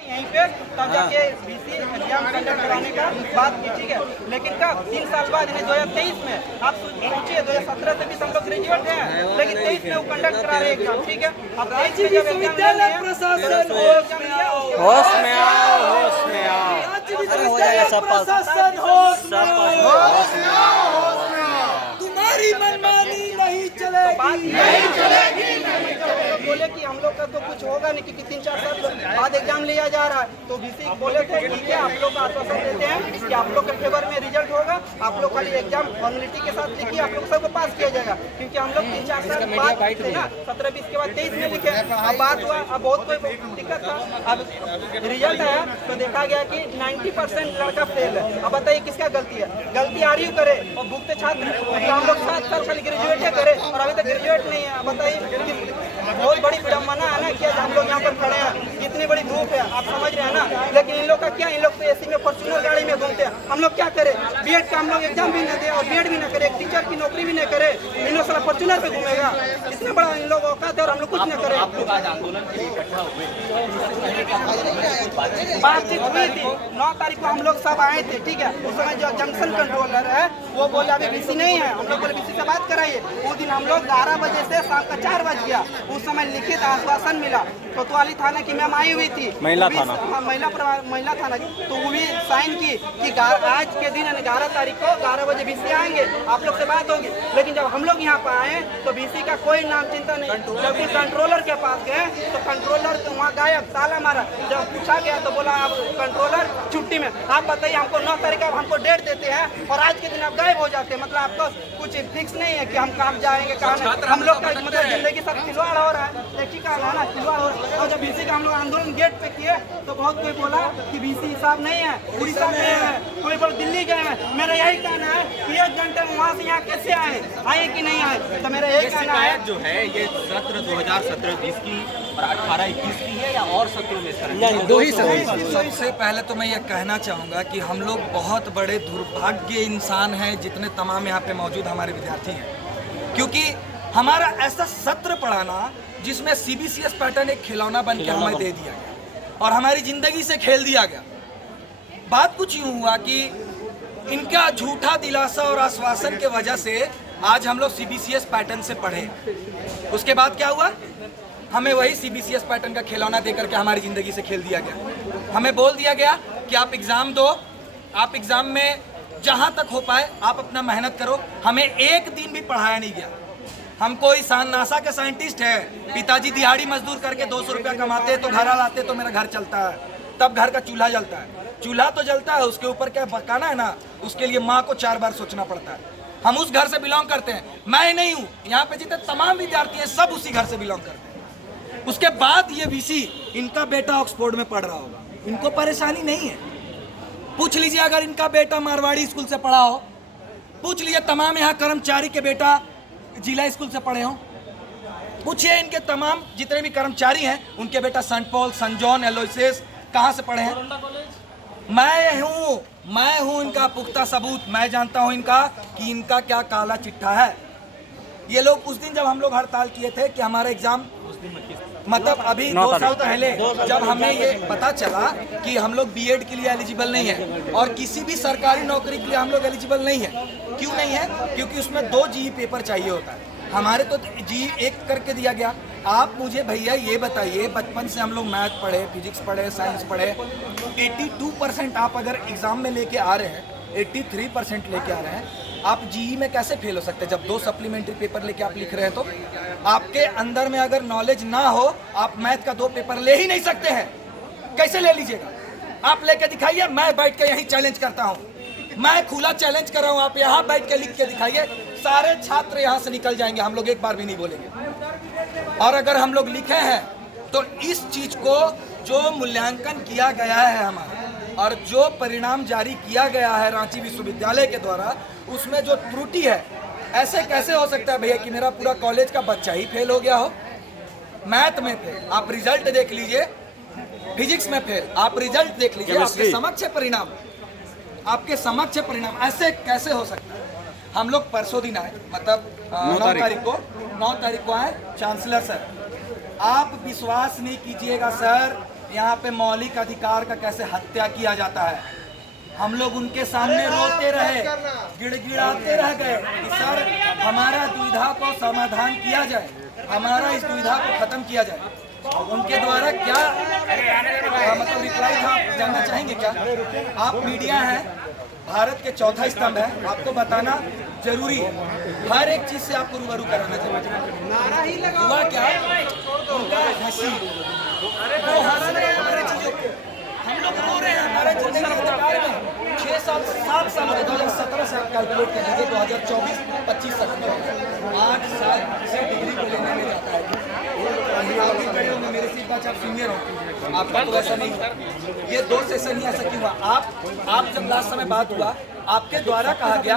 यहीं पे तब जाके बीसी एग्जाम कंडक्ट कराने का बात की, ठीक है। लेकिन कब 3 साल बाद यानी 2023 में आप सोचिए 2017 से भी हम लोग ग्रेजुएट हैं, लेकिन 23 में वो कंडक्ट करा रहे एग्जाम, ठीक है। अब 23 में जब विश्वविद्यालय प्रशासन होश में आओ, होश में आओ। अरे हो जाएगा सब पास। प्रशासन होश में आओ। तुम्हारी मनमानी नहीं चलेगी, नहीं चलेगी। बोले कि हम लोग का तो कुछ होगा नहीं क्योंकि 3-4 साल बाद एग्जाम लिया जा रहा है। तो बीसी बोले थे ठीक है, आप लोग का आश्वासन देते हैं कि आप लोग के फेवर में रिजल्ट होगा, आप लोग खाली एग्जाम फॉर्मेलिटी के साथ लिखिए, आप लोग सबको पास किया जाएगा। क्योंकि हम लोग 3-4 साल बाद थे ना, 17-20 के बाद 23 में लिखे। अब बात हुआ, अब बहुत कोई दिक्कत था। अब रिजल्ट आया तो देखा गया कि 90% लड़का फेल है। अब बताइए किसका गलती है? गलती आर यू करे और भुगते छात्र, मतलब हम लोग 7 साल खाली ग्रेजुएट करे और अभी तक ग्रेजुएट नहीं है। बताइए बहुत बड़ी विडम्बना है ना कि आज हम लोग यहाँ पर खड़े हैं, इतनी बड़ी धूप है, आप समझ रहे हैं ना। लेकिन इन लोग का क्या, इन लोग तो एसी में फॉर्च्यूनर गाड़ी में घूमते हैं। हम लोग क्या करें? बीएड का हम लोग एग्जाम भी नहीं दे और बीएड भी ना करे, टीचर की नौकरी भी नहीं करे, इन लोग सारा फॉर्च्यूनर पे घूमेगा। इतना बड़ा इन लोग औकात है और हम लोग कुछ नहीं करें। बातचीत हुई थी 9 तारीख को, हम लोग सब आए थे, ठीक है। उस समय जो जंक्शन कंट्रोलर है वो बोले अभी बीसी नहीं है, हम लोग बोले बीसी से बात कराइए। उस दिन हम लोग 11 बजे से शाम का 4 बज गया। उस समय लिखित आश्वासन मिला। कोतवाली थाना की मैम आई हुई थी, महिला थाना, हाँ महिला थाना, तो वो भी साइन की कि आज के दिन 11 तारीख को 11 बजे बीसी आएंगे, आप लोग से बात होगी। लेकिन जब हम लोग यहाँ पर आए तो बीसी का कोई नाम चिंता नहीं। जब भी कंट्रोलर के पास गए तो कंट्रोलर तो वहाँ गायब, ताला मारा। जब पूछा गया तो बोला आप कंट्रोलर छुट्टी में। आप बताइए, हमको 9 तारीख को हमको डेट देते हैं और आज के दिन आप गायब हो जाते हैं। मतलब आपको कुछ फिक्स नहीं है कि हम कहाँ जाएंगे कहाँ नहीं। हम लोग का मतलब जिंदगी सब खिलवाड़ हो रहा है, एक ही काम है ना, खिलवाड़ हो रहा है। और जब बीसी का हम लोग आंदोलन गेट पे किए तो बहुत कोई बोला कि बीसी साहब नहीं है, उड़ीसा गए हैं, कोई बोल दिल्ली गए हैं। मेरा यही कहना है कि 1 घंटे में वहाँ से यहाँ कैसे आए कि नहीं आए। तो मेरा यही कहना है जो है ये सत्र 2017-20 की और 18-21 की है या और सत्रों में? दो ही सत्र। सबसे पहले तो मैं ये कहना चाहूँगा कि हम लोग बहुत बड़े दुर्भाग्य इंसान हैं जितने तमाम यहाँ पे मौजूद हमारे विद्यार्थी हैं, क्योंकि हमारा ऐसा सत्र पढ़ाना जिसमें CBCS पैटर्न एक खिलौना बन के हमें दे दिया गया और हमारी ज़िंदगी से खेल दिया गया। बात कुछ यूँ हुआ कि इनका झूठा दिलासा और आश्वासन के वजह से आज हम लोग CBCS पैटर्न से पढ़े। उसके बाद क्या हुआ? हमें वही CBCS पैटर्न का खिलौना देकर के हमारी ज़िंदगी से खेल दिया गया। हमें बोल दिया गया कि आप एग्ज़ाम दो, आप एग्ज़ाम में जहाँ तक हो पाए आप अपना मेहनत करो। हमें एक दिन भी पढ़ाया नहीं गया। हम कोई नासा के साइंटिस्ट है, पिताजी दिहाड़ी मजदूर करके 200 रुपया कमाते तो घर लाते तो मेरा घर चलता है, तब घर का चूल्हा जलता है। चूल्हा तो जलता है, उसके ऊपर क्या पकाना है ना, उसके लिए माँ को 4 बार सोचना पड़ता है। हम उस घर से बिलोंग करते हैं, मैं नहीं हूँ, यहाँ पे जितने तमाम विद्यार्थी हैं सब उसी घर से बिलोंग करते हैं। उसके बाद ये बीसी, इनका बेटा ऑक्सफोर्ड में पढ़ रहा होगा, इनको परेशानी नहीं है। पूछ लीजिए अगर इनका बेटा मारवाड़ी स्कूल से पढ़ा हो, पूछ लीजिए तमाम यहाँ कर्मचारी के बेटा जिला स्कूल से पढ़े हों, पूछिए इनके तमाम जितने भी कर्मचारी हैं उनके बेटा सेंट पॉल, सेंट जॉन, एलोयसिस कहाँ से पढ़े हैं। मैं हूँ इनका पुख्ता सबूत। मैं जानता हूँ इनका कि इनका क्या काला चिट्ठा है। ये लोग उस दिन जब हम लोग हड़ताल किए थे कि हमारा एग्जाम, मतलब अभी 2 साल पहले जब हमें ये पता चला कि हम लोग बीएड के लिए एलिजिबल नहीं है और किसी भी सरकारी नौकरी के लिए हम लोग एलिजिबल नहीं है। क्यों नहीं है? क्योंकि उसमें 2 GE पेपर चाहिए होता है। हमारे तो GE 1 करके दिया गया। आप मुझे भैया ये बताइए, बचपन से हम लोग मैथ पढ़े, फिजिक्स पढ़े, साइंस पढ़े, 82% आप अगर एग्ज़ाम में लेके आ रहे हैं, 83% लेके आ रहे हैं, आप GE में कैसे फेल हो सकते हैं? जब 2 सप्लीमेंट्री पेपर लेके आप लिख रहे हैं तो आपके अंदर में अगर नॉलेज ना हो, आप मैथ का 2 पेपर ले ही नहीं सकते हैं। कैसे ले लीजिएगा? आप लेके दिखाइए, मैं बैठ के यहीं चैलेंज करता हूँ, मैं खुला चैलेंज कर रहा हूँ, आप यहाँ बैठ के लिख के दिखाइए, सारे छात्र यहाँ से निकल जाएंगे, हम लोग एक बार भी नहीं बोलेंगे। और अगर हम लोग लिखे हैं तो इस चीज़ को जो मूल्यांकन किया गया है हमारा और जो परिणाम जारी किया गया है रांची विश्वविद्यालय के द्वारा, उसमें जो त्रुटि है, ऐसे कैसे हो सकता है भैया कि मेरा पूरा कॉलेज का बच्चा ही फेल हो गया हो? मैथ में फेल, आप रिजल्ट देख लीजिए, फिजिक्स में फेल, आप रिजल्ट देख लीजिए, आपके समक्ष परिणाम, आपके समक्ष परिणाम, ऐसे कैसे हो सकता है? हम लोग परसों दिन आए, मतलब 9 तारीख को आए चांसलर सर। आप विश्वास नहीं कीजिएगा सर, यहाँ पे मौलिक अधिकार का कैसे हत्या किया जाता है। हम लोग उनके सामने रोते रहे, गिड़गिड़ाते रह गए कि सर हमारा दुविधा को समाधान किया जाए, हमारा इस दुविधा को खत्म किया जाए। उनके द्वारा क्या मतलब रिप्लाई था, जानना चाहेंगे क्या? आप मीडिया हैं, भारत के चौथा स्तंभ है, आपको बताना जरूरी है, हर एक चीज से आपको रूबरू कराना चाहिए। हुआ क्या, उनका हंसी वो हंस रहे हैं हमारे चीजों को, हम लोग रो रहे हैं हमारे जिंदगी के अधिकार में। 6 साल 7 साल हो गए, 2017 से आप कैलकुलेट कर लीजिए, 2024 25 तक 8 साल से डिग्री को लेने में जाता है। आप भी खड़े होंगे, मेरे से बात आप सीनियर हो, आपका तो ऐसा नहीं। ये 2 सेशन ही ऐसा क्यों हुआ? आप जब लास्ट समय बात हुआ, आपके द्वारा कहा गया